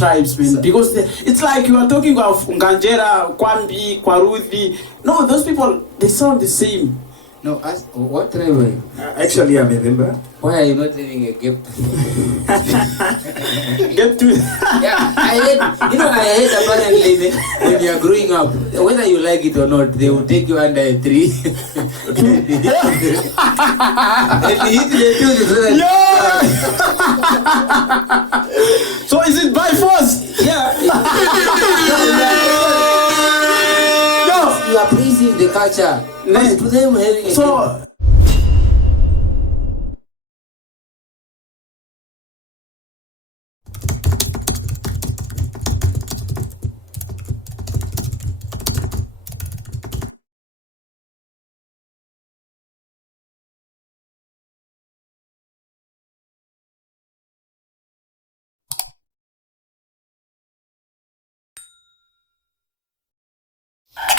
tribes, man, because it's like you are talking of Nganjera, Kwambi, Kwaruthi. No, those people, they sound the same. No, what tribe are you? Actually, I'm a member. Why are you not living a gap? Get to Yeah, I heard apparently when you are growing up, whether you like it or not, they will take you under a tree. And hit the tree so that So is it by force? yeah. You are praising the culture. But to them having a So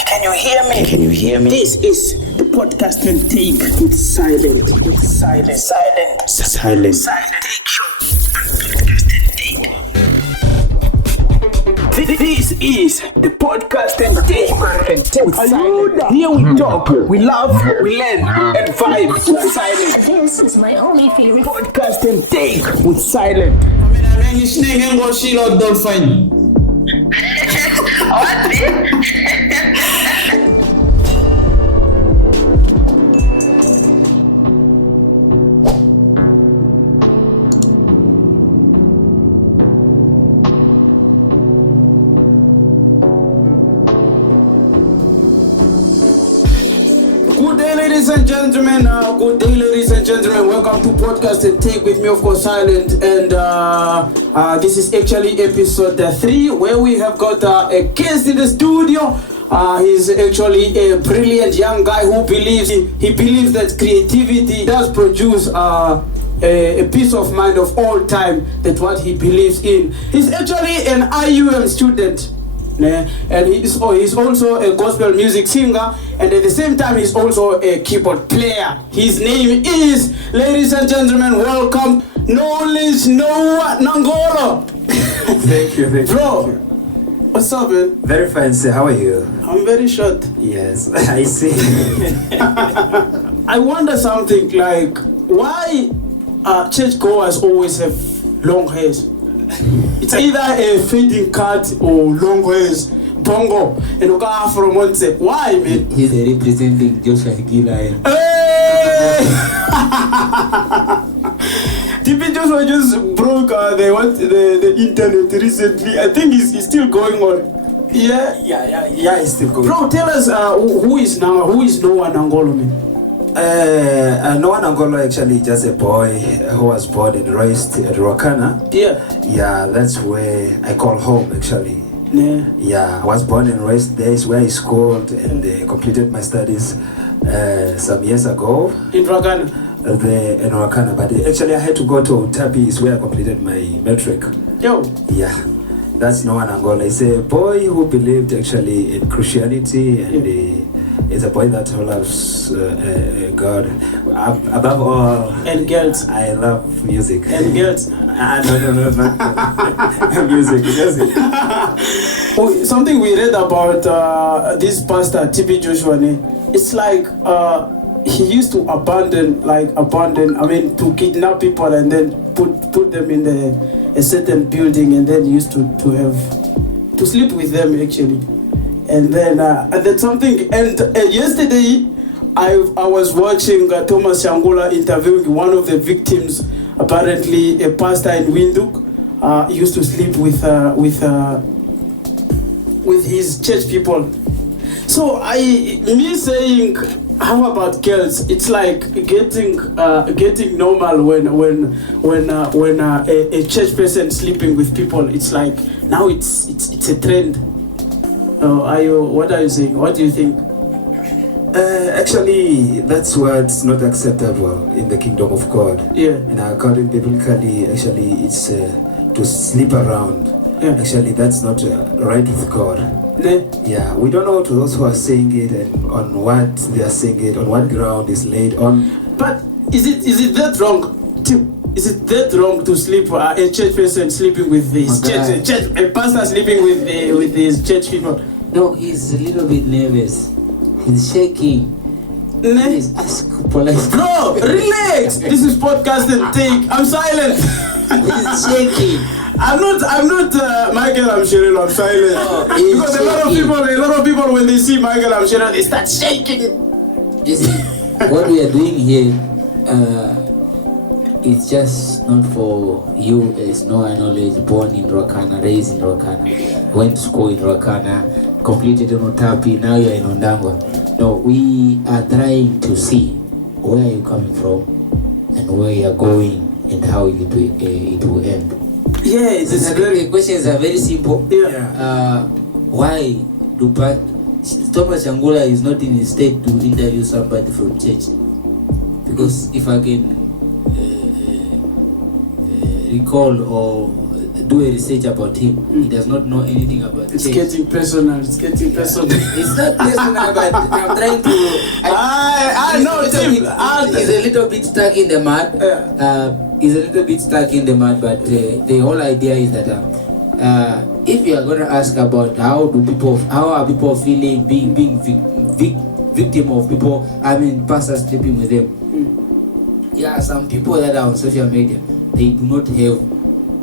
Can you hear me? Can you hear me? This is the podcast and take with silent. This is the podcast and take with silent. Here we talk, we laugh, we learn, and vibe with silent. This is my only favorite Podcast and take with silent. good day, ladies and gentlemen. Welcome to Podcast and Take with me, of course, Silent. And this is actually episode 3, where we have got a guest in the studio. He's actually a brilliant young guy who believes that creativity does produce a peace of mind of all time. That's what he believes in. He's actually an IUM student. And he's also a gospel music singer, and at the same time he's also a keyboard player. His name is, ladies and gentlemen, welcome Knowladge Nangolo. Thank you. Bro, what's up, man? Very fine, sir. How are you? I'm very short. Yes, I see. I wonder something, like, why churchgoers always have long hairs? It's either a fading cut or long hairs, bongo, and you go from one say, why, man? he's representing Joshua Gila. Hey! TP Joshua just broke the internet recently. I think it's still going on. Yeah, it's still going. Bro, tell us who is Noah Nangolo, man? Noah Nangolo actually just a boy who was born and raised at Ruakana. Yeah, that's where I call home actually. Yeah, I was born and raised there, is where I schooled and completed my studies some years ago. In Ruakana? In Ruakana, but actually I had to go to Utapi, is where I completed my matric. Yo. Yeah, that's Noah Nangolo. He's a boy who believed actually in Christianity, and is a boy that loves God above all. And girls. I love music. And girls. No. Music. Oh, something we read about this pastor TP Joshua. It's like he used to abandon, to kidnap people and then put them in a certain building, and then used to sleep with them actually. And then something. And yesterday, I was watching Thomas Shangula interviewing one of the victims. Apparently, a pastor in Windhoek used to sleep with his church people. So me saying, how about girls? It's like getting normal when a church person sleeping with people. It's like now it's a trend. What are you saying? What do you think? Actually, that's what's not acceptable in the kingdom of God. Yeah. And according biblically, actually, it's to sleep around. Yeah. Actually, that's not right with God. Yeah, we don't know to those who are saying it and on what they are saying it, on what ground is laid on. But is it that wrong? Is it that wrong to sleep? A church person sleeping with his a pastor sleeping with his church people? No, he's a little bit nervous. He's shaking. Please ask politely. Bro, relax. This is podcast and take. I'm silent. He's shaking. I'm not Michael Amshirelo. I'm silent. Because a lot of people when they see Michael Amshirelo, they start shaking. You see, what we are doing here, it's just not for you as Knowladge, born in Ruacana, raised in Ruacana, went to school in Ruacana, completed in Otapi, now you're in Ondangwa. No, we are trying to see where you're coming from and where you're going and how it will end. Yes, the questions are very simple. Yeah. Why do Thomas Nangolo is not in a state to interview somebody from church? Because if I can recall or do a research about him, he does not know anything about it's church. Getting personal. It's not personal, but I'm trying to. He's a little bit stuck in the mud. But the whole idea is that if you are going to ask about how are people feeling being victim of people, pastors sleeping with them. Some people that are on social media, they do not have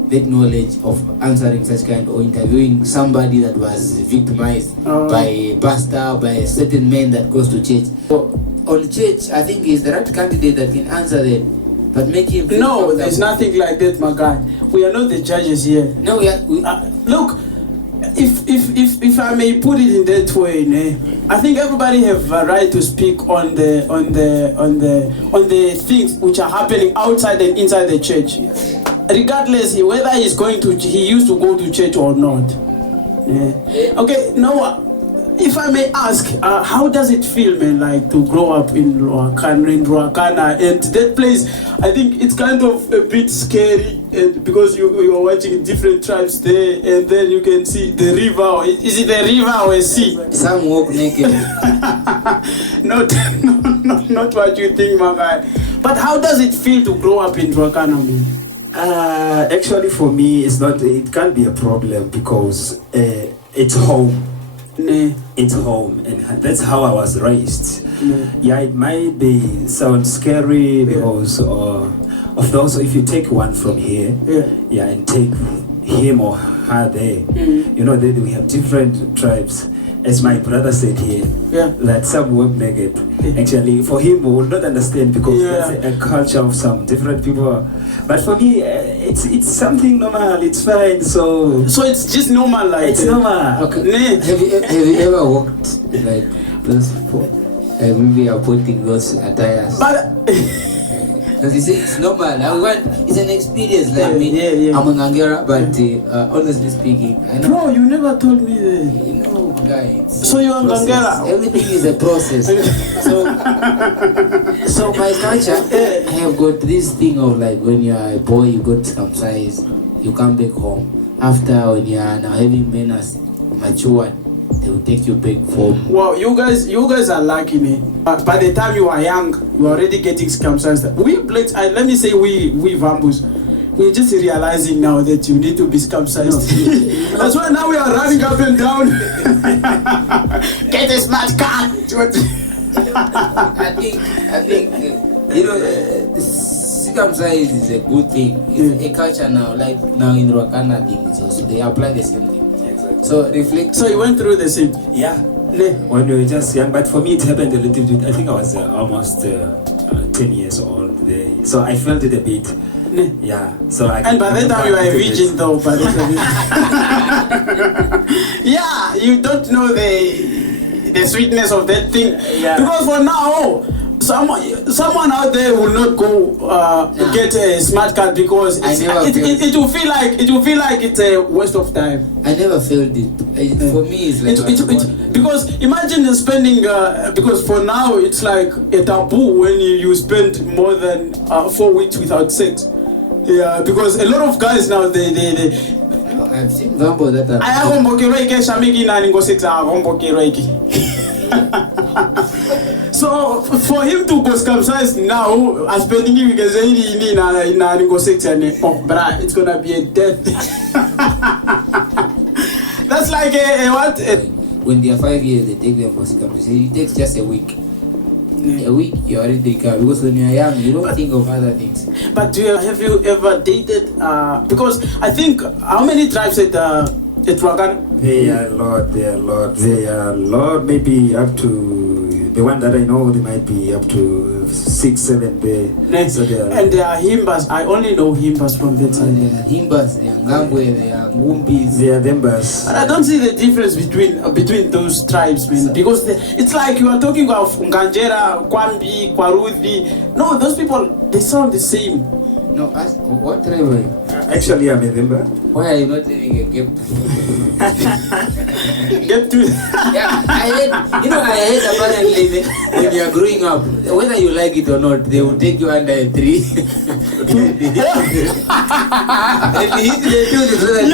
that knowledge of answering such kind or interviewing somebody that was victimized by a pastor, by a certain man that goes to church. So on church, I think he's the right candidate that can answer that, but make him feel no, there's nothing like that, my guy. We are not the judges here. No, look, if I may put it in that way, I think everybody have a right to speak on the things which are happening outside and inside the church. Regardless whether he used to go to church or not. Okay, now if I may ask, how does it feel, man, like to grow up in Ruacana, and that place? I think it's kind of a bit scary, because you are watching different tribes there, and then you can see the river. Is it a river or a sea? Some walk naked. not what you think, my guy. But how does it feel to grow up in Ruacana, man? Actually, for me, it can't be a problem because it's home. It's home, and that's how I was raised. It might sound scary because of those. If you take one from here, and take him or her there, that we have different tribes. As my brother said here, that some work naked. Actually, for him, we will not understand because that's a culture of some different people. But for me, it's something normal. It's fine. So it's just normal, like it's normal. Okay. Have you ever walked like those people? Maybe are putting those attires. But because you see, it's normal. It's an experience like me. I'm a Nangera, but honestly speaking, I know. Bro, you never told me that. Guys. So you're Nangela. Everything is a process. so my culture, I have got this thing of like when you are a boy, you got circumcised, you come back home. After when you are now having men as matured, they will take you back home. Wow, you guys are lucky, man. By the time you are young, you are already getting circumcised. We blacks, let me say we Vambus. We're just realizing now that you need to be circumcised. That's why now we are running up and down. Get a smart car. I think circumcised is a good thing. It's a culture now. Like now in Ruacana thing, it's also they apply the same thing. Exactly. So reflect. So you went through the same. Yeah. When we were just young, but for me it happened a little bit. I think I was almost 10 years old there, so I felt it a bit. Yeah, so and by that time you are a virgin though, but yeah, you don't know the sweetness of that thing. Because for now, someone out there will not go get a smart card because it will feel like it's a waste of time. I never felt it. For me, it's like because imagine spending because for now it's like a taboo when you spend more than 4 weeks without sex. Yeah, because a lot of guys now they I've seen Vambo that so So for him to go circumcise now, as spending him because in a section, bruh, it's gonna be a death. That's like a what? When they are 5 years, they take them for circumcision. It takes just a week. A week, you already take care, because when you are young, you don't think of other things. But have you ever dated? Because I think how many tribes at Wakana? There are a lot, maybe up to the one that I know, they might be up to 6, 7 there. So and there are Himbas. I only know Himbas from that side. There are Himbas, there are Ngambwe, there are Wumbis. There are Dembas. But I don't see the difference between those tribes, man. Because it's like you are talking about Nganjera, Kwambi, Kwaruthi. No, those people, they sound the same. No, what tribe are you? Actually, I'm a Demba. Why are you not living a gap? Get to Yeah, I heard apparently when you are growing up, whether you like it or not, they will take you under a tree. And hit the dude so that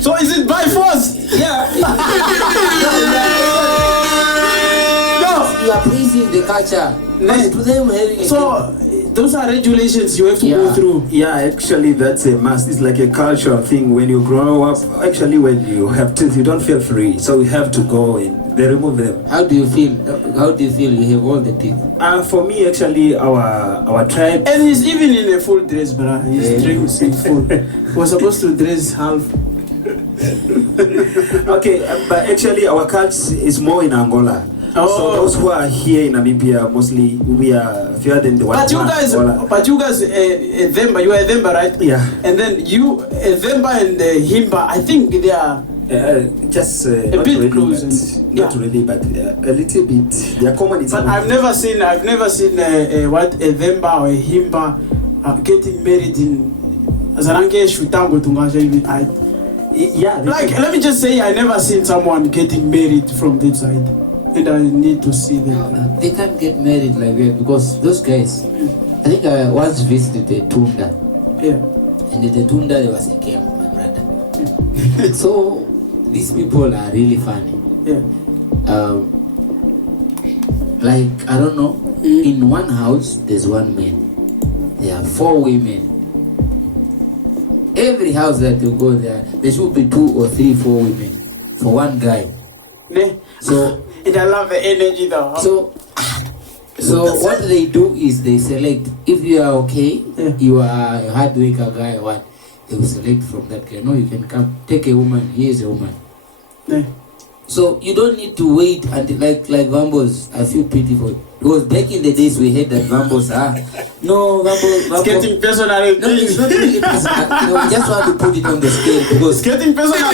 So is it by force? yeah. You are pleasing the culture. But to them having a So those are regulations you have to go through. Yeah, actually that's a must. It's like a cultural thing. When you grow up, actually when you have teeth, you don't feel free. So we have to go in. They remove them. How do you feel? How do you feel you have all the teeth? For me, actually, our tribe. And he's even in a full dress, bruh. He's dressing full. We're supposed to dress half. Okay, but actually our culture is more in Angola. Oh. So those who are here in Namibia, mostly we are fewer than the one. But you guys, Themba, you are a Themba, right? Yeah. And then you, Themba and Himba, I think they are just a not bit really, close. not really, but a little bit. They are common. But I've never seen a Themba or a Himba getting married in Zarange Shutango Tungaja. Yeah. Like, let me just say, I never seen someone getting married from that side. And I need to see them. They can't get married like that because those guys. I think I once visited the Tunda. Yeah. And in the Tunda there was a camp, my brother. So these people are really funny. Yeah. Like, I don't know, in one house there's one man. There are 4 women. Every house that you go there should be 2 or 3, 4 women for one guy. Yeah. So and I love the energy though. So what they do is they select, if you are okay, you are a hard worker guy or what, they will select from that guy. No, you can come, take a woman, here's a woman. Yeah. So you don't need to wait until like Vambos, I feel pity for it. Because back in the days we had that Vambos, no, Vambos. It's getting personal. No, it's not really personal. No, we just want to put it on the scale because it's getting personal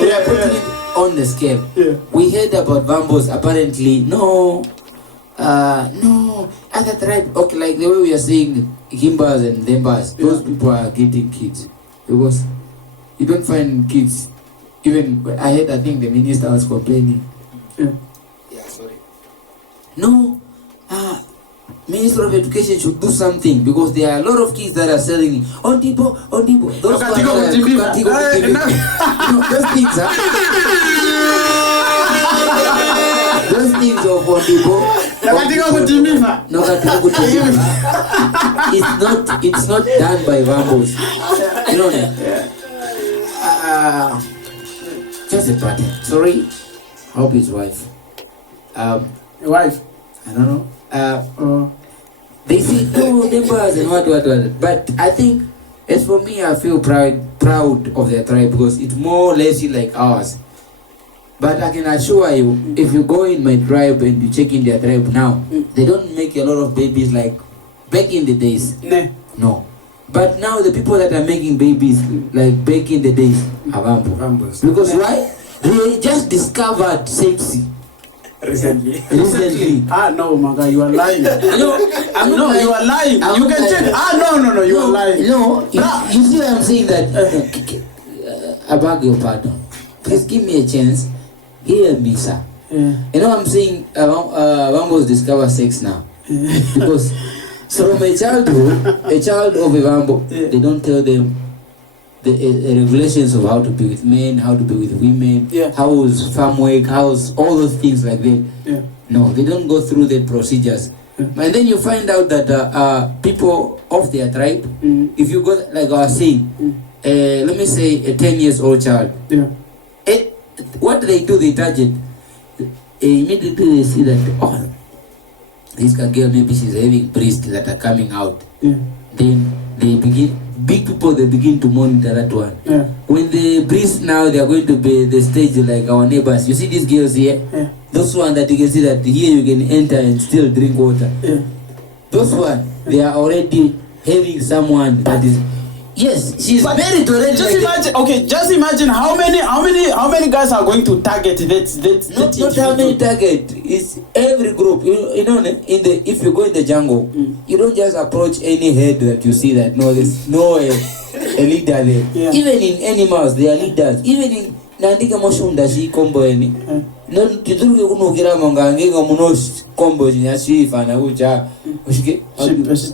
we are putting it on the scale. Yeah. We heard about Vambos, apparently, no, other tribe, okay, like the way we are saying Himbas and Thembas, those people are getting kids. Because you don't find kids, even, I think the minister was complaining. Yeah, sorry. No, Minister of Education should do something because there are a lot of kids that are selling on Tipo. Those those things, those things of Ondipo. It's not done by Vambos. You know that? Just a party. Sorry. Hope his wife. Wife? I don't know. They say no neighbors and what. But I think, as for me, I feel proud of their tribe because it's more or less like ours. But I can assure you, if you go in my tribe and you check in their tribe now, they don't make a lot of babies like back in the days. No. But now the people that are making babies like back in the days are Vambos. Because why? They just discovered sexy. Recently. No, my guy, you are lying. No, you are lying. You can check. No, you are lying. No, you see what I'm saying that? I beg your pardon. Please give me a chance. Hear me, sir. You know what I'm saying? Vambos discover sex now. Because from a child of a Vambo, they don't tell them the regulations of how to be with men, how to be with women, how's farm work, how's all those things like that. Yeah. No, they don't go through the procedures. And then you find out that people of their tribe, if you go, like I was saying, let me say a 10 years old child, what they do, they target. Immediately they see that, oh, this girl, maybe she's having priests that are coming out. Then they begin, big people, they begin to monitor that one. When the priests now, they are going to be the stage like our neighbors. You see these girls here? Those one that you can see that here you can enter and still drink water. Those one, they are already having someone that is, yes, she's married already. Just imagine, okay, just imagine how many guys are going to target that. Not how many target. It's every group. You know, if you go in the jungle, you don't just approach any head that you see that there's no a leader there. Even in animals, they are leaders. Even in Nandika Moshunda, she combo any. No, tidurge kunokira mangange ngamuno combo nyasi fana ucha. That's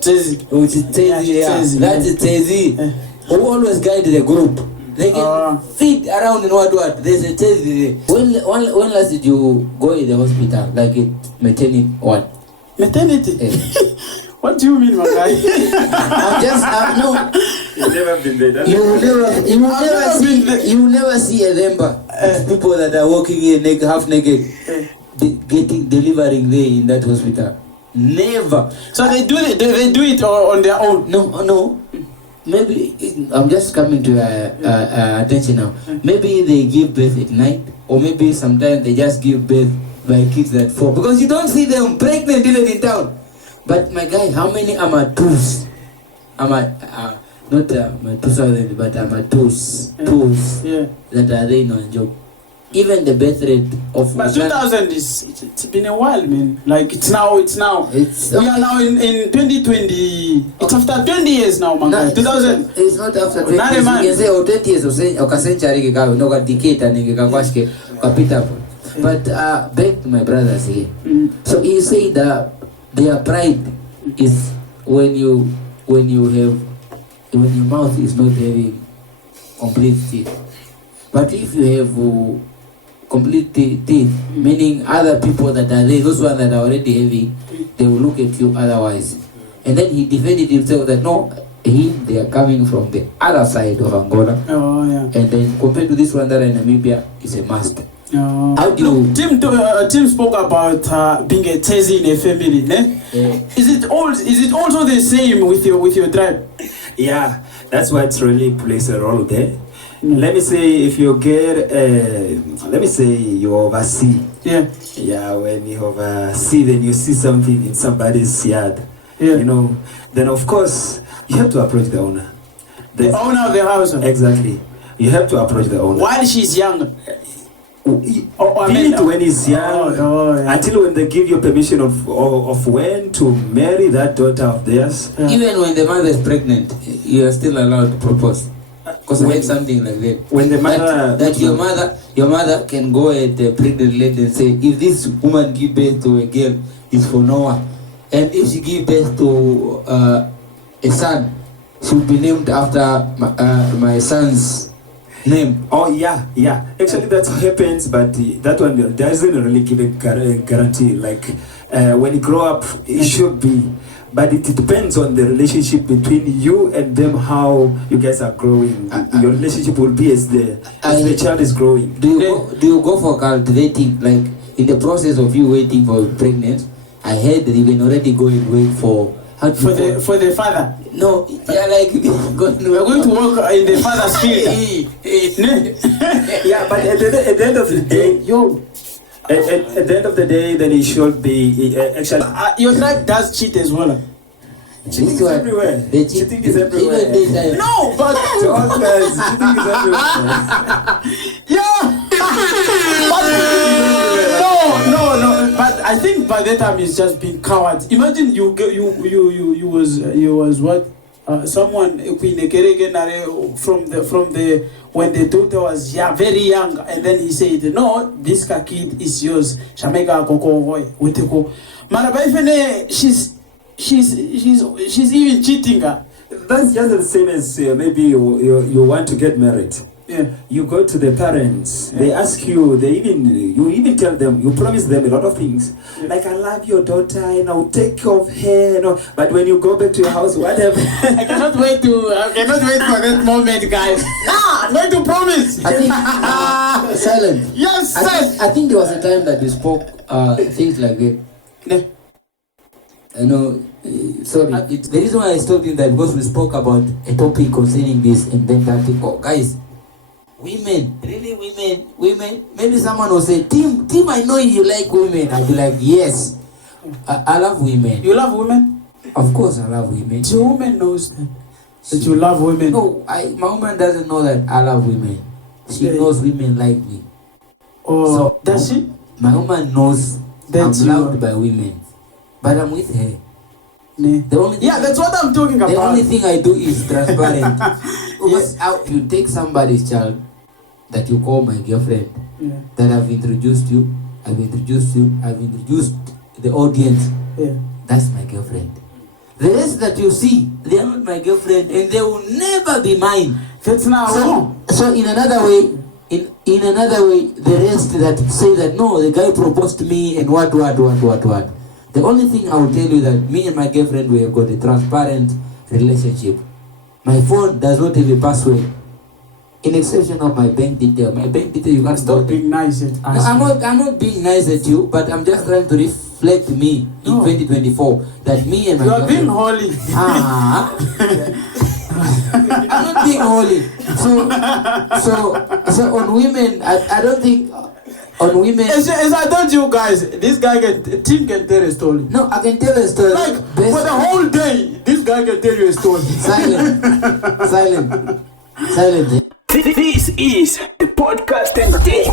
Tezi. Who always guide the group. They can feed around and what. There's a Tezi. When last did you go in the hospital? Like it maternity what? Maternity? What do you mean, my guy? I'm just no. You've never been there. You will never see a member people that are walking here half naked, delivering there in that hospital. Never. So they do it on their own. No. Maybe I'm just coming to attention now. Maybe they give birth at night, or maybe sometimes they just give birth by kids that fall, because you don't see them pregnant even in town. But my guy, how many amateurs? Not 2000, but amateurs that are there in our job. Even the birth rate of. But 2000 it's been a while, man. Like it's now. We are now in 2020. It's after 20 years now, man. No, 2000. It's not after 20 years. You can say 20 years or a century ago, no decade and kapita. But back to my brothers here. So you say that their pride is when your mouth is not having complete teeth. But if you have complete teeth, meaning other people that are there, those ones that are already having, they will look at you otherwise. And then he defended himself that no, they are coming from the other side of Angola. And then compared to this one that in Namibia, is a must. How do you... Tim spoke about being a Tezi in a family, ne? Is it also the same with your tribe? Yeah, that's why it really plays a role there. Let me say, if you get, let me say you oversee. Yeah, when you oversee, then you see something in somebody's yard. You know, then of course, you have to approach the owner. The owner of the house? Exactly. You have to approach the owner. While she's young? When he's young, until when they give you permission of when to marry that daughter of theirs. Even when the mother is pregnant, you are still allowed to propose. Because I heard something like that. When the mother that your mother can go at the pregnant lady and say, if this woman give birth to a girl, it's for Noah, and if she give birth to a son, she will be named after my son's name. Oh yeah. Actually, that happens, but that one doesn't really give a guarantee. Like when you grow up, it should be. But it depends on the relationship between you and them, how you guys are growing. Your relationship will be as the child is growing. Do you go for cultivating, like in the process of you waiting for pregnancy? I heard that you can already go and wait for the father. No, yeah, like we're going to work in the father's field. Yeah, but at the end of the day, At the end of the day, then it should be actually. Your tribe does cheat as well. Cheating is everywhere. Cheating is everywhere. No, but cheating is everywhere. Yeah. No. But I think by that time it's just being cowards. Imagine you was what? Someone from the when the daughter was very young, and then he said, no, this kid is yours. Shamega koko uteko. She's even cheating her. that's just the same as maybe you want to get married. Yeah. You go to the parents, they ask you, you even tell them, you promise them a lot of things. Like, I love your daughter and I'll take care of her. But when you go back to your house, whatever. I cannot wait for that moment, guys. I'm going to promise. I think, Silent. Yes, sir. I think there was a time that you spoke things like that. I know, sorry. The reason why I stopped you that because we spoke about a topic concerning this and then that thing, guys, women, really women. Maybe someone will say, Tim, I know you like women. I'll be like, yes, I love women. You love women? Of course I love women. Your woman knows that you love women. No, my woman doesn't know that I love women. She knows women like me. Oh, so, does she? My woman knows that I'm loved by women. But I'm with her. That's what I'm talking about. The only thing I do is transparent. Because if you take somebody's child that you call my girlfriend, that I've introduced the audience, that's my girlfriend. The rest that you see, they are not my girlfriend and they will never be mine. That's not wrong. So in another way, the rest that say that no, the guy proposed to me and what. The only thing I will tell you that me and my girlfriend, we have got a transparent relationship. My phone does not have a password. In exception of my bank detail. My bank detail you can't stop being nice at us. I'm not being nice at you, but I'm just trying to reflect me in 2024 that me and my girlfriend. You are being holy. I'm not being holy. So on women, I don't think on women. As I told you guys, this guy Tim can tell a story. No, I can tell a story. Like for the whole day, this guy can tell you a story. Silent. This is the podcast and take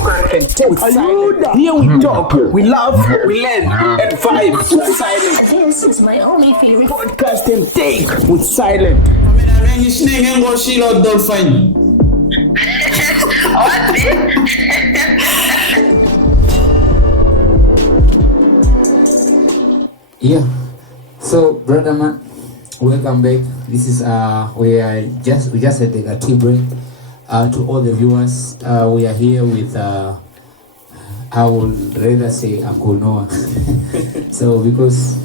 with silent. Here we talk, we love, we learn, and vibe with silent. This is my only favorite podcast and take with silent. Yeah. So, brother man, welcome back. This is we just had a tea break. To all the viewers, we are here with I would rather say Uncle Noah. So because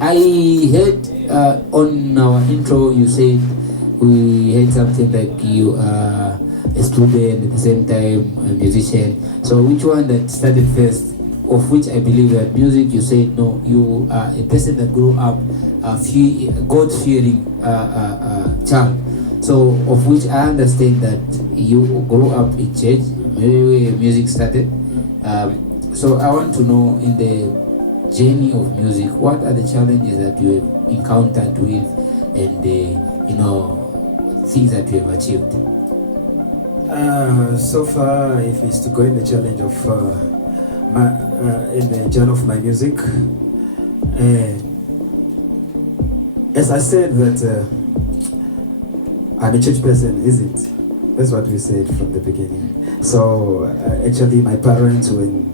I heard on our intro you said we had something like you are a student at the same time a musician. So which one that started first? Of which I believe that music, you said no, you are a person that grew up God-fearing child. So of which I understand that you grew up in church, maybe where music started. So I want to know, in the journey of music, what are the challenges that you have encountered with and the things that you have achieved? So far, if it's to go in the challenge of in the journey of my music, as I said that I'm a church person, is it? That's what we said from the beginning. So actually my parents, when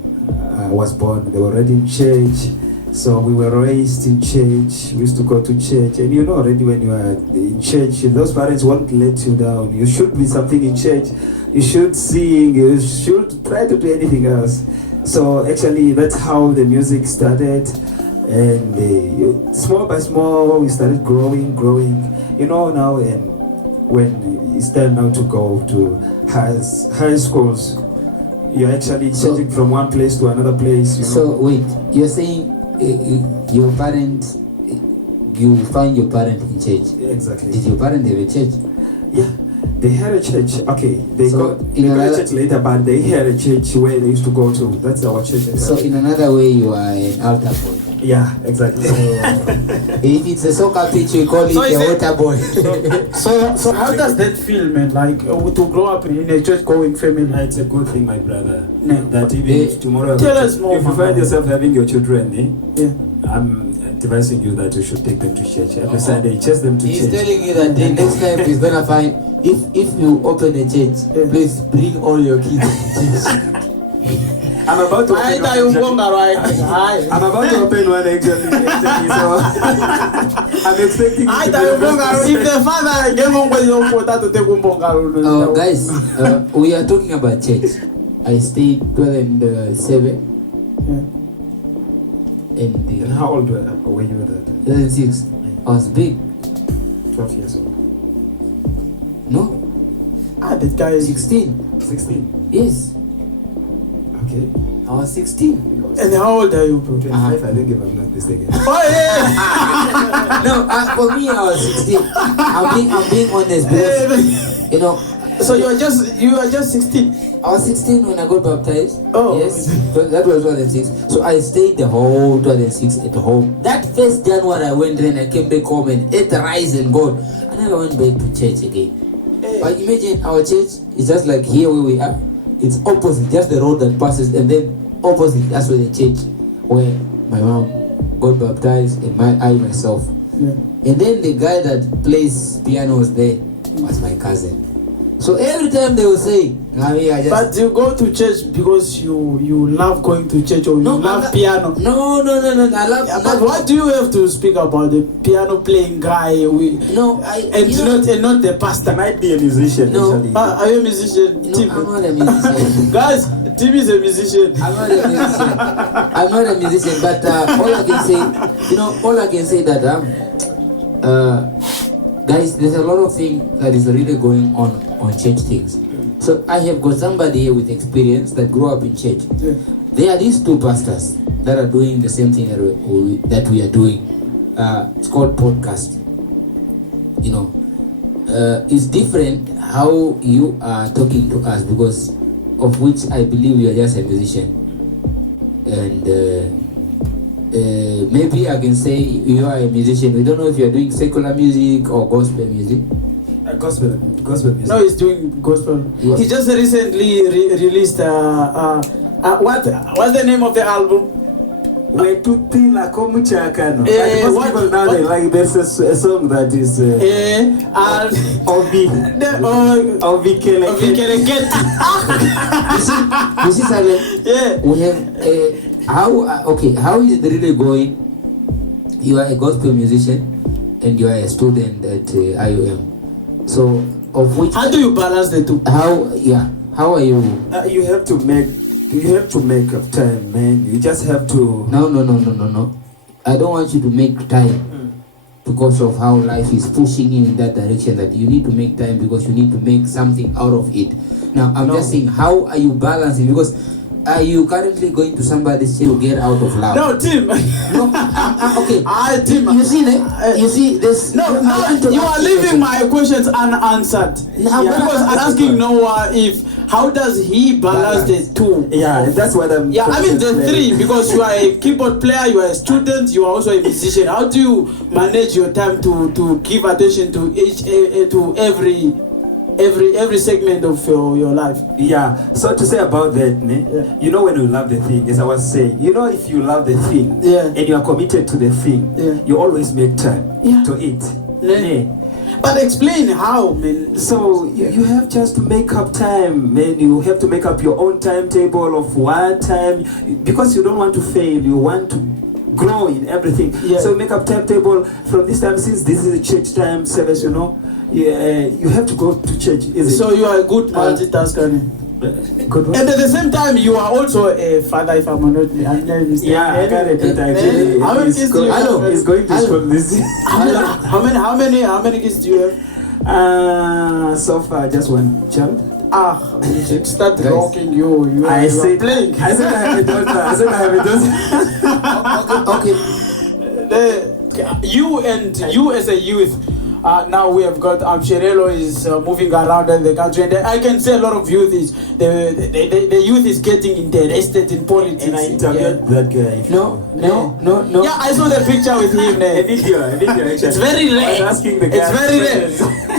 I was born, they were already in church. So we were raised in church. We used to go to church. And already when you are in church, those parents won't let you down. You should be something in church. You should sing. You should try to do anything else. So actually that's how the music started. And small by small, we started growing. Now, and when it's time now to go to high schools, you're actually changing from one place to another place. So wait, you're saying your parents, you find your parents in church? Yeah, exactly. Did your parents have a church? Yeah, they had a church. Okay, they got a church later, but they had a church where they used to go to. That's our church. So in another way, you are an altar boy. Yeah, exactly. If it's a soccer pitch, we call it a water boy. So how does that feel, man? Like to grow up in a church-going family? It's a good thing, my brother. No. That even if tomorrow, tell us more, if you find yourself having your children, I'm advising you that you should take them to church every Sunday. Chase them to church. He's telling you that the next time he's gonna find, if you open a church, please bring all your kids to church. I'm about to open one. I'm about to open one actually. So I'm expecting. If the father gave him to take guys, we are talking about church. I stayed 2007. And how old were you at that time? 2006. I was big. 12 years old. No. That guy is 16. 16? Yes. Okay. I was 16. And how old are you, bro? 25, I think if I'm not mistaken. Oh, yeah! No, for me, I was 16. I'm being honest because, you know. So you are just 16? I was 16 when I got baptized. Oh. Yes. That was 2006. So I stayed the whole 2006 at home. That first January I went there and I came back home and ate the rice and God. I never went back to church again. But imagine our church is just like here where we are. It's opposite, just the road that passes, and then opposite, that's where the church where my mom got baptized and I myself. Yeah. And then the guy that plays piano was there was my cousin. So every time they will say, but you go to church because you love going to church or you love piano. No. I love. But what do you have to speak about the piano playing guy? Not the pastor. Might be a musician. No. Actually. Are you a musician? No, I'm not a musician. Guys, Tim is a musician. I'm not a musician. But all I can say that guys, there's a lot of things that is really going on church things. So I have got somebody here with experience that grew up in church. Yeah. There are these two pastors that are doing the same thing that we are doing. It's called podcast. You know, it's different how you are talking to us because of which I believe you are just a musician. And maybe I can say you are a musician. We don't know if you are doing secular music or gospel music. Gospel music. No, he's doing gospel. Yes. He just recently released what's the name of the album? What people now they like there's a song that is Ovi You see, Simon? Yeah. We have how is it really going? You are a gospel musician and you are a student at IOM. So, of which? How do you balance the two? How are you? You have to make up time, man. You just have to. No. I don't want you to make time because of how life is pushing you in that direction. That you need to make time because you need to make something out of it. Now, I'm just saying, how are you balancing? Because are you currently going to somebody's to get out of love? No, Tim. No, okay. Tim. You see this. No, you are leaving my questions unanswered. Because I'm asking Noah how does he balance the two? Yeah, that's what I'm. Yeah, I mean the three because you are a keyboard player, you are a student, you are also a musician. How do you manage your time to give attention to every segment of your life? Yeah, so to say about that, you know, when you love the thing, as I was saying, you know, if you love the thing and you are committed to the thing, you always make time to it. But explain how, man. So you have just to make up time, man. You have to make up your own timetable of one time because you don't want to fail. You want to grow in everything. Yeah. So make up timetable from this time, since this is a church time service, you know. You have to go to church. So you are a good multitasker. And at the same time, you are also a father, if I'm not mistaken. Yeah, I got it. Actually, how many kids do you have? He's going to school this. How many kids do you have? So far, just one child. Start rocking you. I said playing. I said I have a daughter. Okay. You as a youth. Now we have got Shirelo is moving around in the country, and I can say a lot of youth is the youth is getting interested in politics. And I interviewed that guy. No. Yeah, I saw the picture with him. A video actually. It's very rare. I was asking the guy. It's very rare.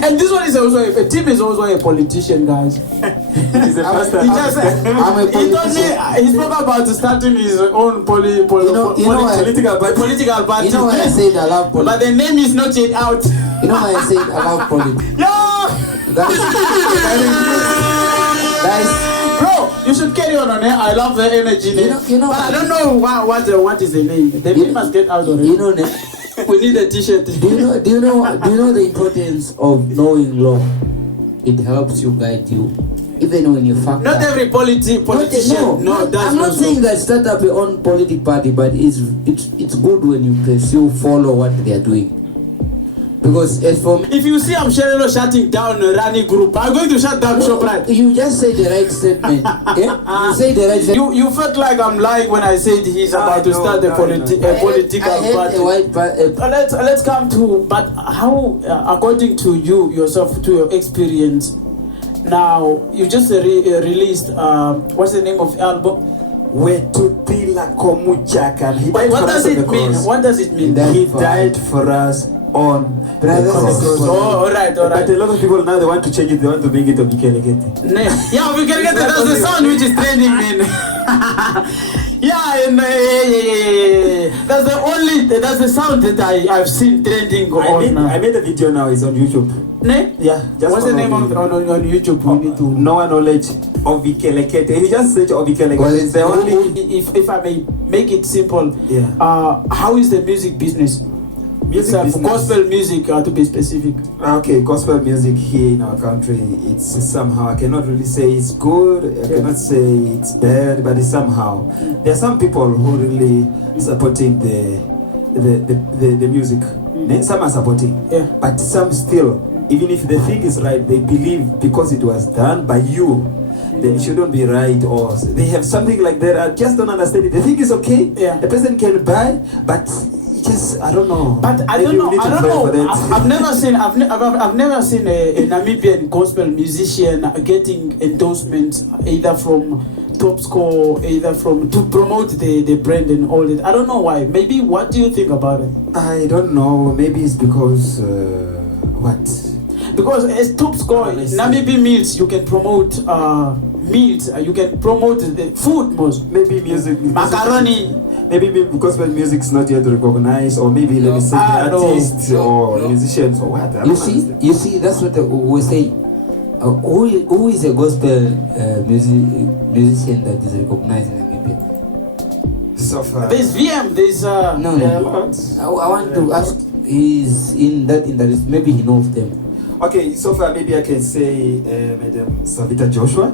And this one is also Tim is also a politician, guys. He's a pastor. I'm a politician. He spoke about starting his own political party. You know why I said I love politics? But the name is not yet out. You know why I said I love politics? No! Guys, bro, You should carry on it. I love the energy. You know, but I don't know what is the name. The name must get out of it. You know, we need a t-shirt. Do you know the importance of knowing law? It helps you guide you. Even when you fuck not up. every politician. No, I'm not saying that start up your own political party, but it's good when you pursue, follow what they are doing. Because as for me, if you see Amshelelo shutting down a running group, I'm going to shut down ShopRite. You just say the right statement. Yeah? You say the right statement. You felt like I'm lying when I said he's about to start a political party. Let's come to, but how, according to you yourself, to your experience, now you just released, what's the name of the album? What does it mean? What does it mean? He died for us on the cross. All right. But a lot of people now they want to change it. They want to make it Obikelekete. Yeah, Obikelekete. That's the sound which is trending, man. Yeah. That's the sound that I've seen trending I made a video now. It's on YouTube. Yeah. What's the name on YouTube? We need to Knowladge Obikelekete. If you just search Obikelekete, well, it's the only. If I may make it simple, yeah. How is the music business? Gospel music, to be specific. Okay, gospel music here in our country, it's somehow, I cannot really say it's good, I cannot say it's bad, but it's somehow. There are some people who really supporting the music. Some are supporting, but some still, even if the thing is right, they believe because it was done by you, then it shouldn't be right, or they have something like that. I just don't understand it. The thing is okay, the person can buy, but just I don't know. But I don't know. I've never seen a Namibian gospel musician getting endorsements either from Top Score, either from to promote the brand and all that. I don't know why. Maybe what do you think about it? I don't know. Maybe it's because what? Because as Top Score, Namibian meals you can promote meals. You can promote the food most. Maybe music. Macaroni. Maybe because music is not yet recognized, or maybe let me say the artists or musicians or what. You see, that's what we say. Who is a gospel musician that is recognized in Namibia? So far, there's VM. There's no. I want to ask. He's in that industry. Maybe he knows them. Okay, so far maybe I can say Madam Savita Joshua.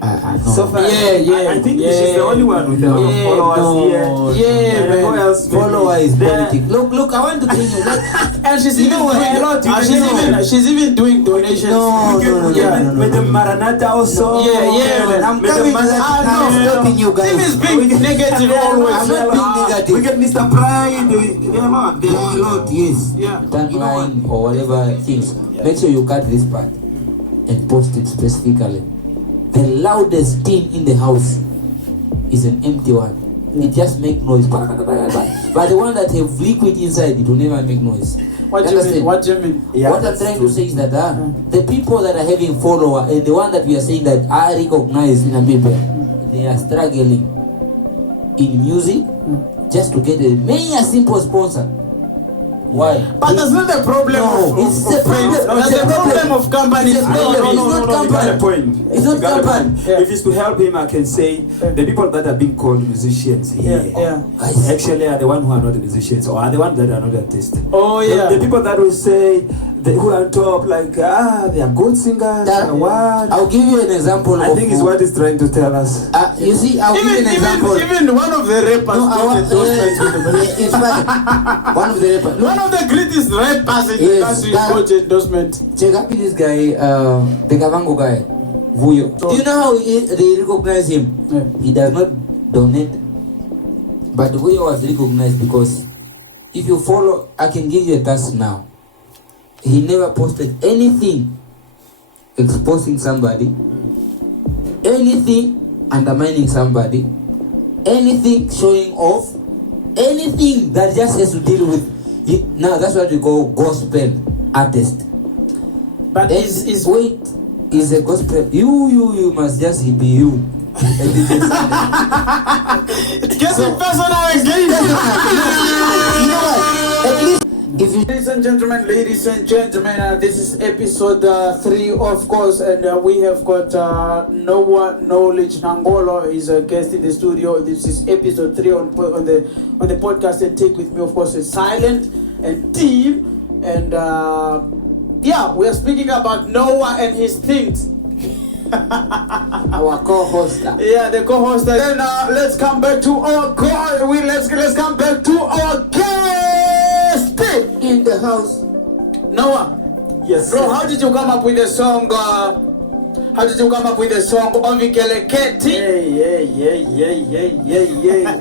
So far, I think she's the only one with followers here. Who else? Follower is politics. Look, I want to bring you that. And she's even she's even doing donations. No. Madam Maranatha also. I'm coming. I'm stopping you guys. This is being negative always. I'm not being negative. We get Mr. Pride. There are a lot, yes. Timeline or whatever things. Make sure you cut this part and post it specifically. The loudest thing in the house is an empty one. It just makes noise. But the one that have liquid inside, it will never make noise. What do you mean? What I'm trying to say is that the people that are having follower and the one that we are saying that are recognized in Namibia, they are struggling in music just to get a simple sponsor. Why? But that's not the problem. It's the problem of companies. It's not company. It's not company. If it's to help him, I can say the people that are being called musicians here actually are the ones who are not musicians, or are the ones that are not artists. The people that will say who are on top, like they are good singers. I'll give you an example. I think it's what he's trying to tell us. You see, I'll give you an example. Even one of the rappers. It's fine. One of the rappers. One of the greatest rappers in the country got endorsement. Check out this guy, the Kavango guy, Vuyo. Do you know how they recognize him? He does not donate, but Vuyo was recognized because if you follow, I can give you a task now. He never posted anything exposing somebody, anything undermining somebody, anything showing off, anything that just has to deal with. Now that's what we call gospel artist. But is a gospel. You must just be you. It's getting personal again. You know what? At least Ladies and gentlemen, this is episode 3, of course, and we have got Knowledge Nangolo is a guest in the studio. This is episode 3 on the podcast, and take with me, of course, is Silent and Team, and we are speaking about Noah and his things. Our co-hoster. Yeah, the co-hoster. Then let's come back to our let's come back to our guest in the house. Noah. Yes. Bro, how did you come up with the song? How did you come up with the song Ovikeleketi?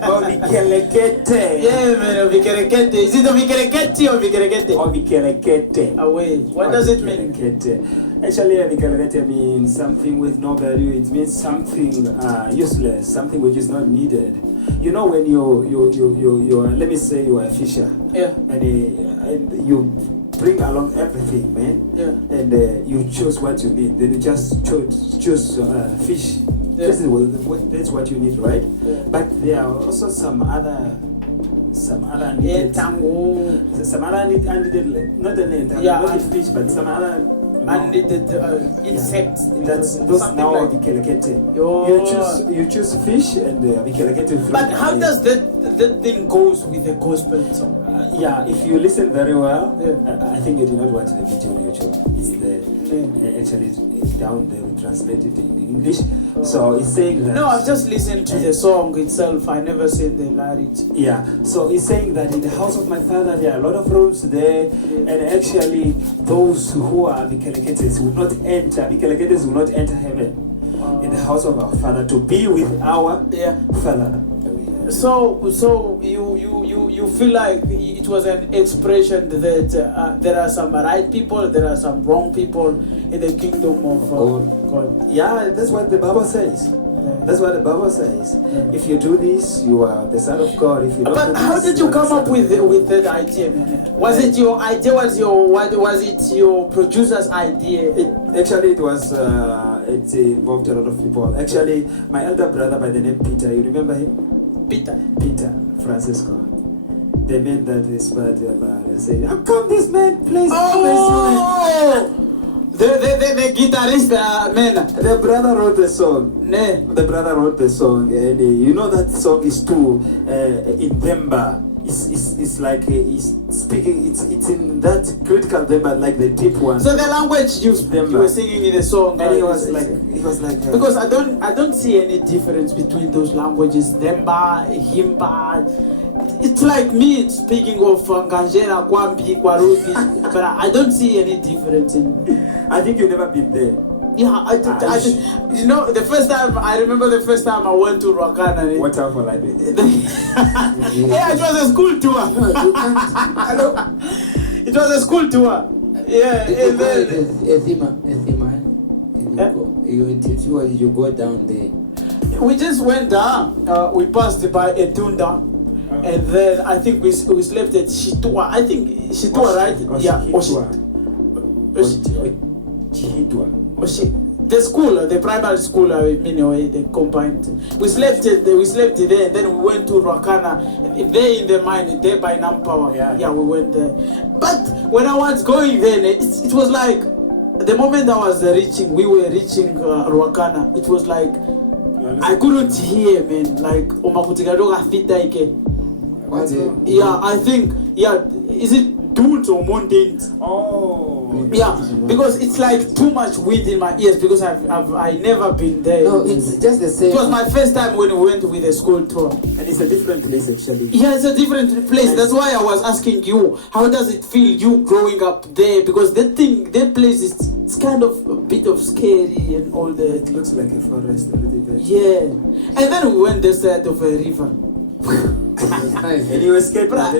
Ovikelekete. Yeah, man, Ovikelekete. Is it Ovikeleketi or Ovikelekete? Ovikelekete. Away. What does it mean? Actually, Ovikelekete means something with no value. It means something useless, something which is not needed. You know, when you let me say you are a fisher. Yeah. And you bring along everything, man. Yeah. And you choose what you need. Then you just choose fish. Yeah. That's what you need, right? Yeah. But there are also some other needed, some other needed, not the net, not the fish, but some other unneeded insects. That's those now like Vikelekete. Oh. You choose fish and Vikelekete. But how does that thing goes with the gospel song? If you listen very well, Yeah. I think you did not watch the video on YouTube. It's actually down there, we translate it in English. So it's saying that. No, I've just listened to the song itself. I never said the lyrics. Yeah, so it's saying that in the house of my father there are a lot of rooms there, and actually those who are Vikeleketes will not enter. Vikeleketes will not enter heaven in the house of our father to be with our father. So you feel like it was an expression that there are some right people, there are some wrong people in the kingdom of God. Yeah, that's what the Bible says. That's what the Bible says. If you do this, you are the son of God. If you don't But do how this, did you come up with that idea, man? Was it your idea? Was it your producer's idea? It was. It involved a lot of people. Actually, my elder brother by the name Peter. You remember him? Peter Francisco. The man that inspired your life. They say, "How come this man plays?" The guitarist, man. The brother wrote the song. The brother wrote the song, and you know that song is too in Themba. It's like he's speaking. It's in that critical Themba, like the deep one. So the language you were singing in the song, and he was like because I don't see any difference between those languages, Themba, Himba. It's like me speaking of Nganjera, Kwambi, Kwarubi, but I don't see any difference in. I think you've never been there. Yeah, I you know, I remember the first time I went to Rwakana. What time for like Yeah, it was a school tour. Hello? It was a school tour. Yeah, and then you go down there. We just went down. We passed by Etunda. And then I think we slept at Shitua. I think Shitua, right? The school, the primary school, the combined. We slept there, and then we went to Rwakana. There in the mine, there by Nampower. Yeah, we went there. But when I was going there, it was like the moment we were reaching Rwakana. It was like I couldn't hear, man. Like I think, is it dunes or mountains? Yeah, because it's like too much wind in my ears because I never been there. No, it's just the same. It was my first time when we went with a school tour. And it's a different place actually. Yeah, it's a different place. That's why I was asking you, how does it feel you growing up there? Because that place it's kind of a bit of scary and all that. It looks like a forest a little bit. Yeah. And then we went this side of a river. And you were scared? I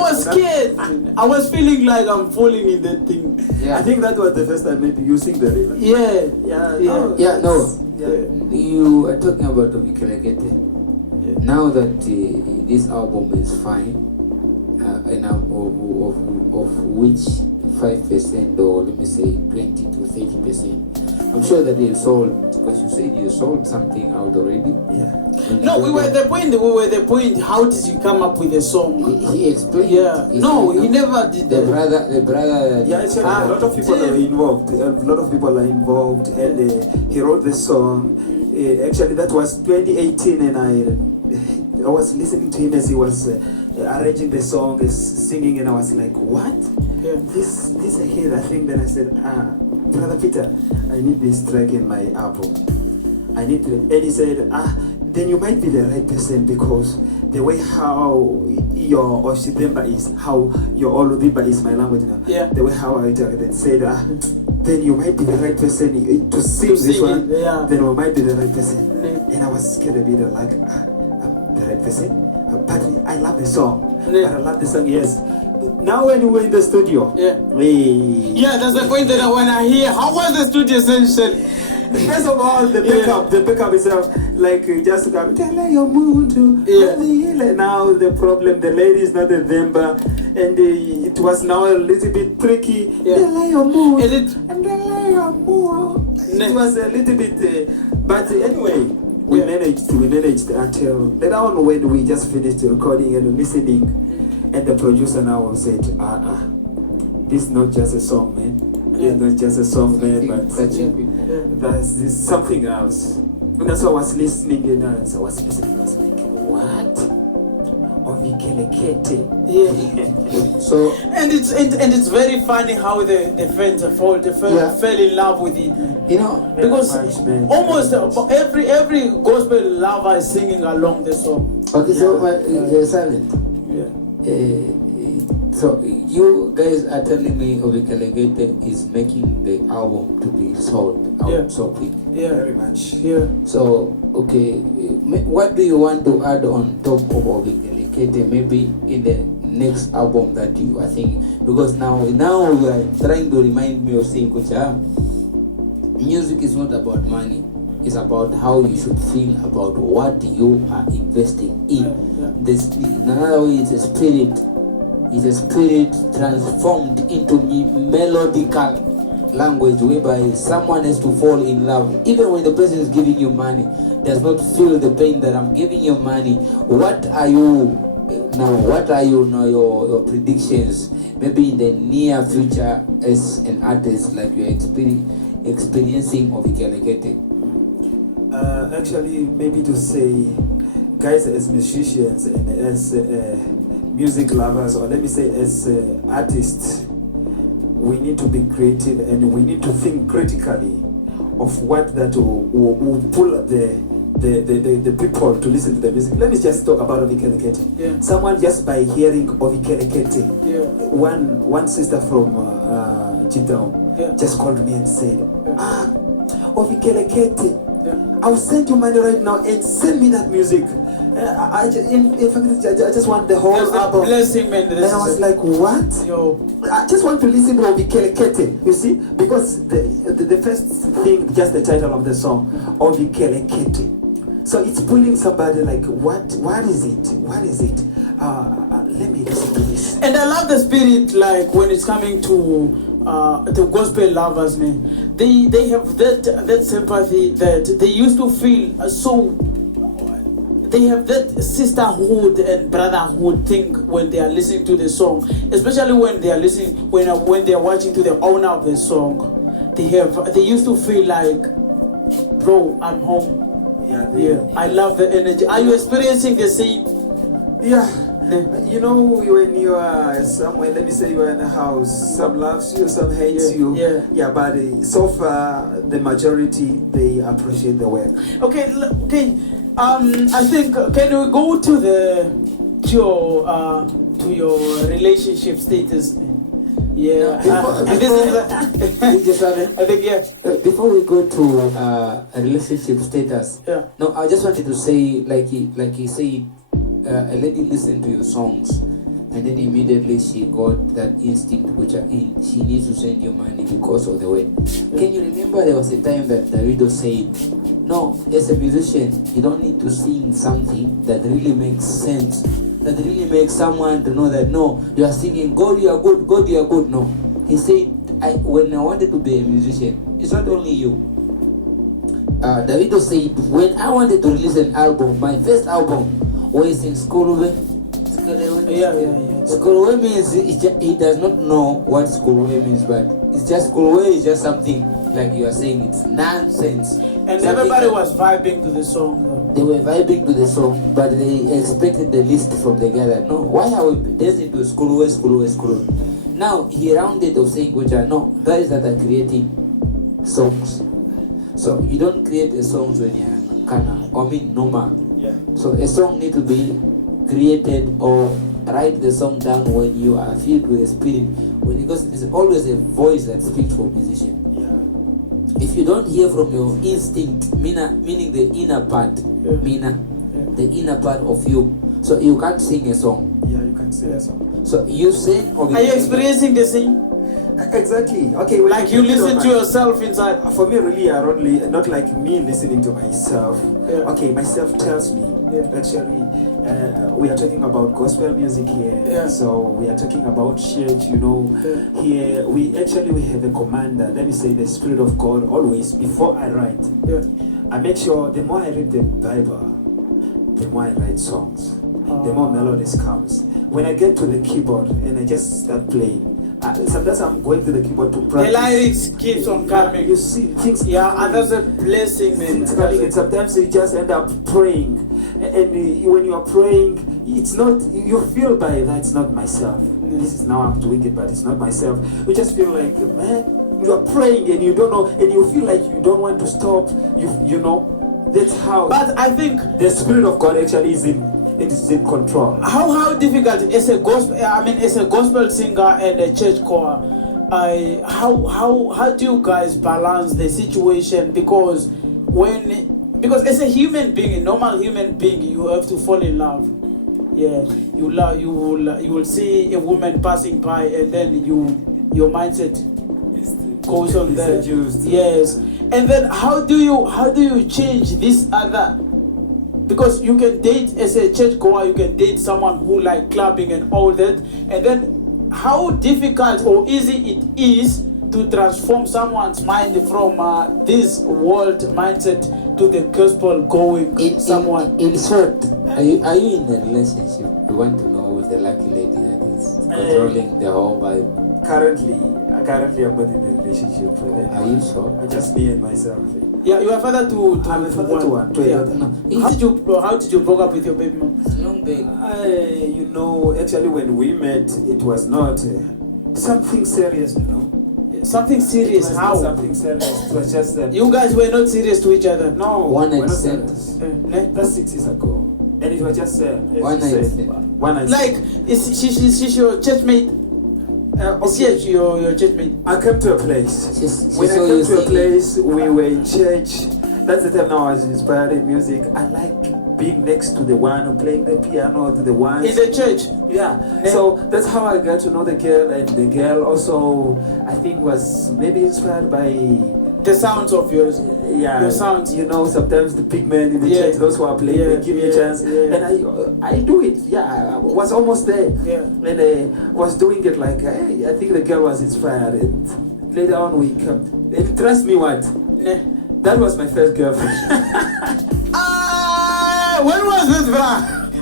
was scared. I was feeling like I'm falling in that thing. Yeah. I think that was the first time maybe you sing the river. Yeah. You are talking about Ovikelekete. Now that this album is fine, and of which 5% or let me say 20 to 30% I'm sure that you sold, because you said you sold something out already. Yeah. No, we were at the point. How did you come up with a song? He explained. Yeah. No, he never did The that. brother. Yeah, actually, a lot of people are involved. A lot of people are involved, and he wrote the song. Actually, that was 2018, and I was listening to him as he was arranging the song, singing, and I was like, what? Yeah. This I hear that thing. Then I said, Brother Peter, I need this track in my album. I need to. And he said, then you might be the right person, because the way how your Oshidemba is, how your Oludimba is my language now. Yeah. The way how I talk it, said, then you might be the right person to sing this one. Yeah. Then you might be the right person. Yeah. And I was scared a bit, like, I'm the right person. But I love the song. Yeah. But I love the song, yes. Now when we were in the studio, yeah, that's the point that I want to hear. How was the studio session? First of all, the backup is like just come tell your mood to now the problem, the lady is not a member, and it was now a little bit tricky. Tell your mood and tell your mood. It was a little bit, but anyway, we managed until later on when we just finished recording and listening, and the producer now said, this is not just a song, man. It's not just a song, man, but there's something else. And that's why I was listening, and I was like, what? Yeah. So and it's very funny how the fans fell in love with it. You know, because almost every gospel lover is singing along the song. Okay, so Silent. Yeah. So you guys are telling me Obikelegete is making the album to be sold out so quick. Yeah, very much. Yeah. So okay, what do you want to add on top of Obikelegete? Maybe in the next album that you are thinking, because now you are trying to remind me of saying, Kucha, music is not about money. It's about how you should feel about what you are investing in. This, in another way, it's a spirit. It's a spirit transformed into melodical language, whereby someone has to fall in love. Even when the person is giving you money, does not feel the pain that I'm giving you money. What are you now? Your predictions? Maybe in the near future, as an artist, like you're experiencing Obikelegete. Actually, maybe to say, guys, as musicians and as music lovers, or let me say as artists, we need to be creative, and we need to think critically of what that will pull the people to listen to the music. Let me just talk about Obikelegete. Yeah. Someone just by hearing Obikelegete, yeah. one sister from Chitown just called me and said, Obikelegete, I will send you money right now and send me that music. I just want the whole album. Blessing, man. And I was like, what? Yo. I just want to listen to Obikelegete, you see? Because the first thing, just the title of the song, Obikelegete. So it's pulling somebody like, what is it? What is it? Let me listen to this. And I love the spirit, like when it's coming to the gospel lovers, man. They have that sympathy that they used to feel so. They have that sisterhood and brotherhood thing when they are listening to the song, especially when they are listening when they are watching to the owner of the song. They used to feel like, bro, I'm home. Yeah. I love the energy. Are you experiencing the same? Yeah. You know, when you are somewhere, let me say you are in a house, some loves you, some hates you. Yeah, but so far, the majority, they appreciate the work. Okay. I think, can we go to your relationship status? Yeah. Before we go to a relationship status, no, I just wanted to say, like he said, a lady listened to your songs, and then immediately she got that instinct, which she needs to send you money because of the way. Can you remember there was a time that Davido said, no, as a musician, you don't need to sing something that really makes sense, that really makes someone to know that, no, you are singing, God, you are good, God, you are good. No. He said, when I wanted to be a musician, it's not only you. Davido said, when I wanted to release an album, my first album was in Skurube. Skurube means he does not know what Skurube means, but it's just Skurube is just something like you are saying, it's nonsense. And everybody was vibing to the song. Though. They were vibing to the song, but they expected the list from the guy that, no, why are we dancing to Skurube? Now he rounded of saying, which are no, guys that are creating songs. So you don't create a song when you're normal. Yeah. So a song need to be created or write the song down when you are filled with the spirit. Because there's always a voice that speaks for musician. Yeah. If you don't hear from your instinct, meaning the inner part, the inner part of you, so you can't sing a song. Yeah, you can sing a song. So you sing. Are you experiencing the sing? Exactly. Okay. Like you listen to yourself inside. For me, really, ironically, not like me listening to myself. Yeah. Okay, myself tells me. Yeah. Actually, we are talking about gospel music here. Yeah. So we are talking about church. You know, here we have a commander. Let me say the Spirit of God always before I write. Yeah. I make sure the more I read the Bible, the more I write songs. The more melodies comes. When I get to the keyboard and I just start playing. Sometimes I'm going to the keyboard to practice. The lyrics keeps on coming. You see things. Yeah, and that's a blessing, man. Things coming, and sometimes you just end up praying, and when you are praying, it's not. You feel by that it's not myself. This is now I'm doing it, but it's not myself. You just feel like, man, you are praying and you don't know, and you feel like you don't want to stop. You know, that's how. But I think the Spirit of God actually is in control. How difficult as a gospel singer and a church choir, how do you guys balance the situation? Because as a human being, a normal human being, you have to fall in love. Yeah, you will see a woman passing by, and then your mindset goes on there. Yes, and then how do you change this other? Because you can date as a church goer, you can date someone who like clubbing and all that, and then how difficult or easy it is to transform someone's mind from this world mindset to the gospel going someone. In short, are you in a relationship? You want to know who's the lucky lady that is controlling the whole vibe? Currently I'm not in a relationship. Are you sure? Just me and myself. Yeah, you are father to I'm a father to one. No. How did you broke up with your baby mom? Long back. Actually when we met, it was not something serious, Something serious? How? Something serious. It was just that you guys were not serious to each other. No. One night stand. That's 6 years ago, and it was just one night stand. One night. Like, she's your churchmate. Okay. Your churchmate. I came to a place. When I came to a place, we were in church. That's the time now I was inspired in music. I like being next to the one who playing the piano, to the one in the church. Yeah. So that's how I got to know the girl, and the girl also, I think, was maybe inspired by the sounds of yours. Yeah. Your sounds. Sometimes the big men in the church, those who are playing, they give me a chance, and I do it. Yeah, I was almost there. Yeah. And I was doing it like, hey, I think the girl was inspired. And later on we come. And trust me, what? That was my first girlfriend. When was this, bro?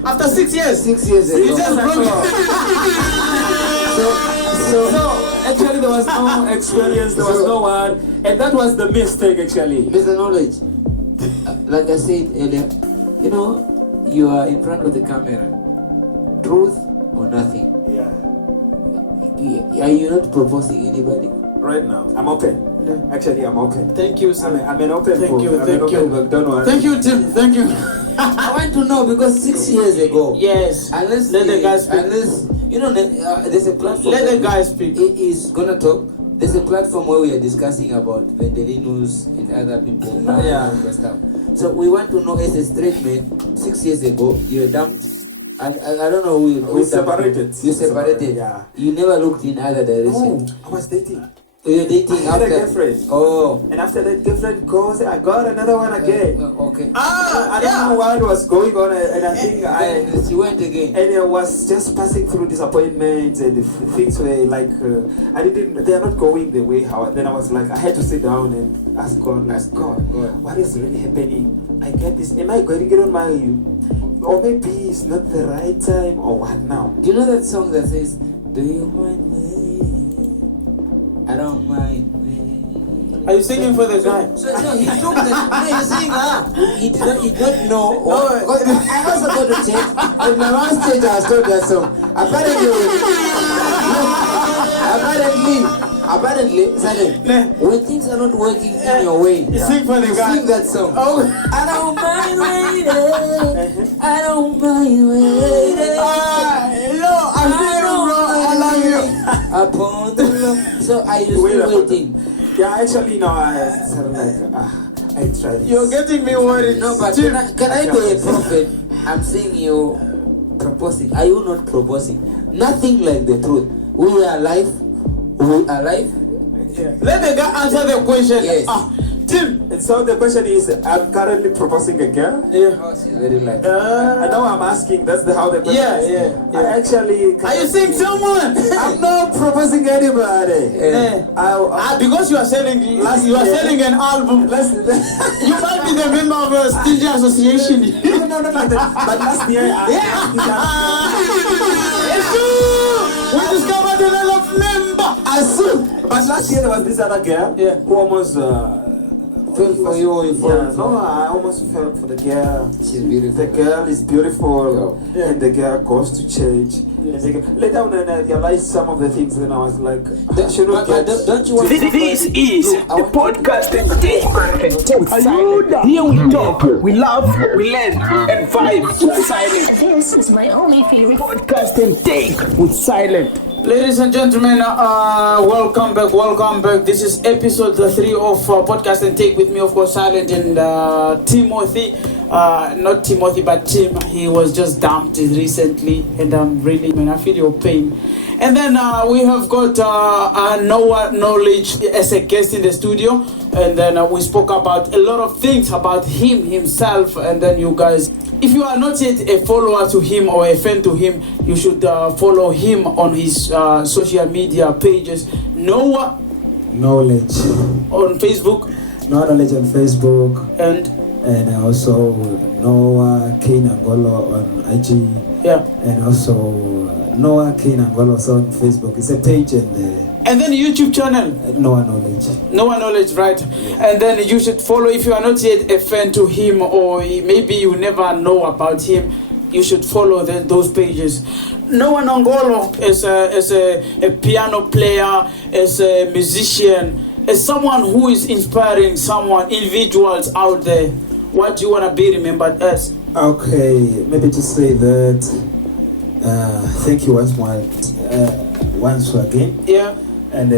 After 6 years? 6 years ago. You just broke it. So actually there was no experience, there was no one, and that was the mistake actually. Mr. Knowledge, like I said earlier, you are in front of the camera. Truth or nothing. Yeah. Are you not proposing anybody? Right now, I'm open. Actually, I'm open. Thank you, sir. I'm an open book. Thank you. Don't worry. Thank you, Tim. Thank you. I want to know because 6 years ago. Yes. Unless let the guy speak. There's a platform. Let the guy speak. He is gonna talk. There's a platform where we are discussing about Vendelinos and other people. And stuff. So we want to know, as a straight man, 6 years ago, you were dumped. I don't know who we separated. You separated. Yeah. You never looked in other direction. No, I was dating. You're dating I had after? a girlfriend. Oh. And after that girlfriend goes, I got another one again. Okay. I don't know what was going on, and I think she went again. And I was just passing through disappointments, and the things were like, they are not going the way how. Then I was like, I had to sit down and ask God, what is really happening? I get this. Am I going to get on my, or maybe it's not the right time, or what now? Do you know that song that says, do you mind me? I don't mind me. Are you singing for the guy? So, no, he took that. No, he's saying, he did not know. I also got to check. At my last stage, I was told that song. Apparently, when things are not working in your way, sing for the guy. Sing that song. Oh. I don't mind waiting. I don't mind waiting. I love you. Upon the love. So are you still waiting? Yeah, actually, no, I tried. You're getting me worried. No, but can I be a prophet? I'm seeing you proposing. Are you not proposing? Nothing like the truth. We are alive. Yeah. Let the guy answer the question. Yes. Tim. And so the question is, I'm currently proposing a girl. Yeah. Oh, she's very light. I know I'm asking. That's how the question is. Yeah. I actually. Are you seeing someone? I'm not proposing anybody. Because you are selling. You are selling an album. You might be the member of a studio association. No, not like that. But last year, We discovered another member. But last year there was this other girl who almost fell for you or you fell? No, I almost fell for the girl. She's beautiful. The girl is beautiful, and the girl goes to church. Later when I realized some of the things, then I was like, don't you want This is the podcast and take with silent. Here we talk, we laugh, we learn, and vibe with silent. This is my only favorite Podcast and take with silent. Ladies and gentlemen, welcome back. This is episode 3 of Podcast and Take with me, of course, Silent, and Timothy. Not Timothy, but Tim. He was just dumped recently, and I feel your pain. And then we have got Knowladge as a guest in the studio, and then we spoke about a lot of things about himself, and then you guys. If you are not yet a follower to him or a fan to him, you should follow him on his social media pages. Knowledge on Facebook. Knowledge on Facebook. And also Noah Nangolo on IG. Yeah. And also Noah Nangolo on Facebook. It's a page and then YouTube channel. Noah Knowledge, right? Yeah. And then you should follow if you are not yet a fan to him, or maybe you never know about him. You should follow those pages. Noah Nangolo is a piano player, as a musician, as someone who is inspiring individuals out there. What do you want to be remembered as? Okay, maybe to say that thank you once again. Yeah. And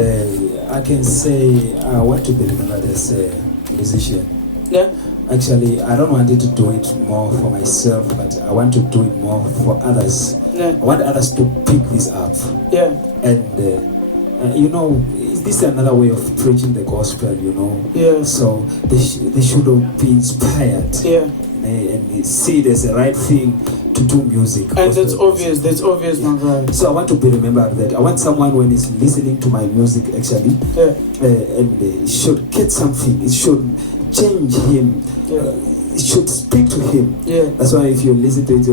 I can say I want to be remembered as a musician. Yeah. Actually, I don't want to do it more for myself, but I want to do it more for others. Yeah. I want others to pick this up. Yeah. And this is another way of preaching the gospel, Yeah. So they should be inspired. Yeah. And see it as the right thing to do music. And that's obvious, my guy. So I want to be remembered that I want someone when he's listening to my music actually, and it should get something. It should change him. It should speak to him. Yeah. That's why if you listen to it,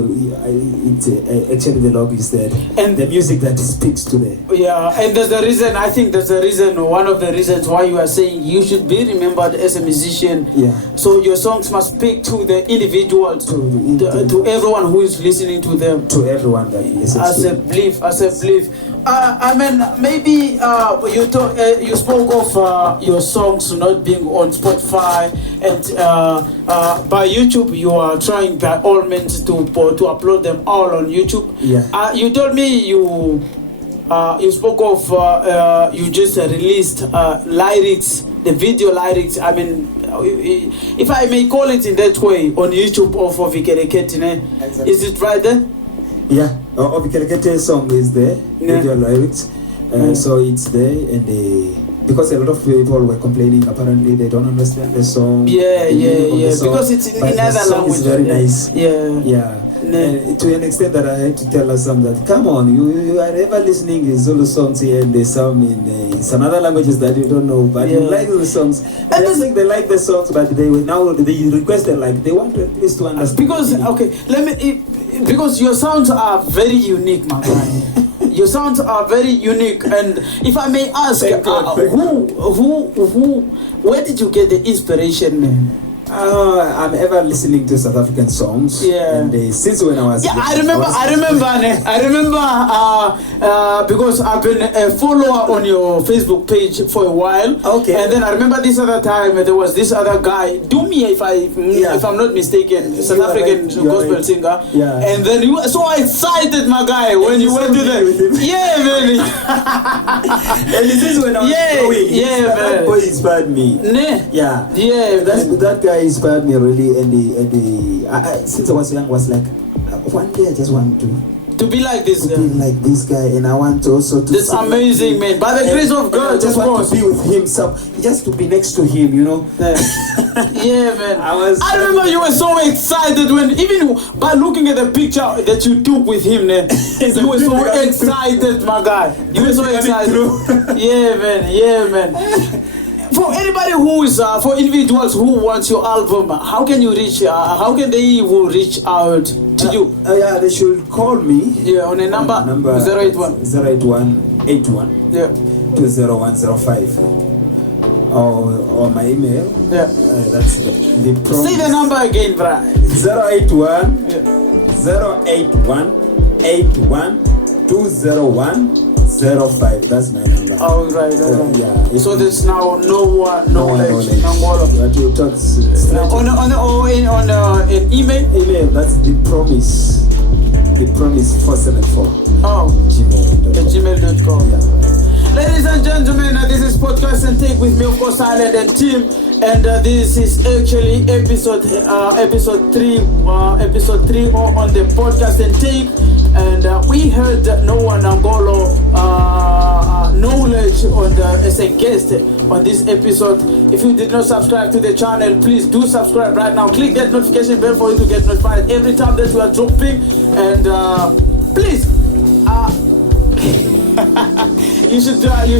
actually the log is there, and the music that speaks to them. Yeah, and there's a reason. I think there's a reason. One of the reasons why you are saying you should be remembered as a musician. Yeah. So your songs must speak to the individuals, to everyone who is listening to them. To everyone that listens. As a belief. Maybe you spoke of your songs not being on Spotify, and by YouTube you are trying by all means to upload them all on YouTube. Yeah. You told me you spoke of you just released lyrics, the video lyrics. If I may call it in that way, on YouTube or for Vikereketine. Exactly. Is it right there? Yeah, Vikereketine song is there, video lyrics. So it's there, and because a lot of people were complaining, apparently they don't understand the song. Yeah. Because it's in another language. It's very nice. Yeah. And to an extent that I had to tell us some that, come on, you are ever listening to Zulu songs here and there's some in some other languages that you don't know, but you like the songs. And I think they like the songs, but they requested, like, they want to at least to understand. Because your sounds are very unique, my friend. Your sounds are very unique, and if I may ask, where did you get the inspiration, man? I'm ever listening to South African songs. And since when I was I remember because I've been a follower on your Facebook page for a while. Okay. And then I remember this other time there was this other guy, Dumi, if I'm not mistaken, South African gospel singer. Yeah. And then you were so excited, my guy, when you went to the man. And this is when I was growing. Man. That boy inspired me. That guy inspired me really, and since I was young, was like, one day I just want to be like this guy. Be like this guy, and I want to also to. That's amazing, man. By the grace of God, just want to be with him, just to be next to him, you know. Yeah, man. I remember you were so excited even by looking at the picture that you took with him. You were so excited, my guy. You were so excited. Yeah, man. For anybody who is, for individuals who want your album, how can they reach out to you? They should call me. Yeah, on a number 081 81 20105. Or my email. That's the promise. Say the number again, bro. 081 81 20105. That's my number. Oh, right. So there's now knowledge. Nangolo. On an email. That's the promise. The promise 474. Oh, gmail.com. Yeah. Ladies and gentlemen, this is Podcast and Take with me, of course, Silent and Tim, and this is actually episode 3 on the Podcast and Take, and we heard Nangolo Knowladge as a guest on this episode. If you did not subscribe to the channel, please do subscribe right now. Click that notification bell for you to get notified every time that we are dropping, and please. You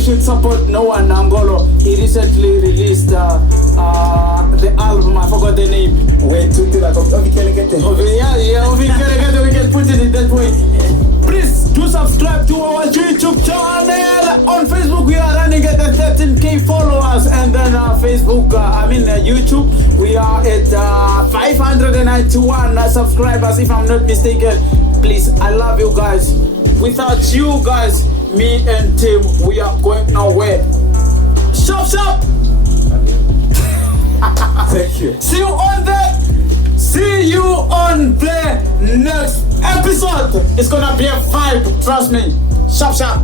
should support Nangolo. He recently released the album. I forgot the name. We can put it in that way. Please do subscribe to our YouTube channel. On Facebook, we are running at 13k followers, and then YouTube, we are at 591 subscribers, if I'm not mistaken. Please, I love you guys. Without you guys, me and Tim, we are going nowhere. Shop. Thank you. See you on the next episode. It's gonna be a vibe, trust me. Shop.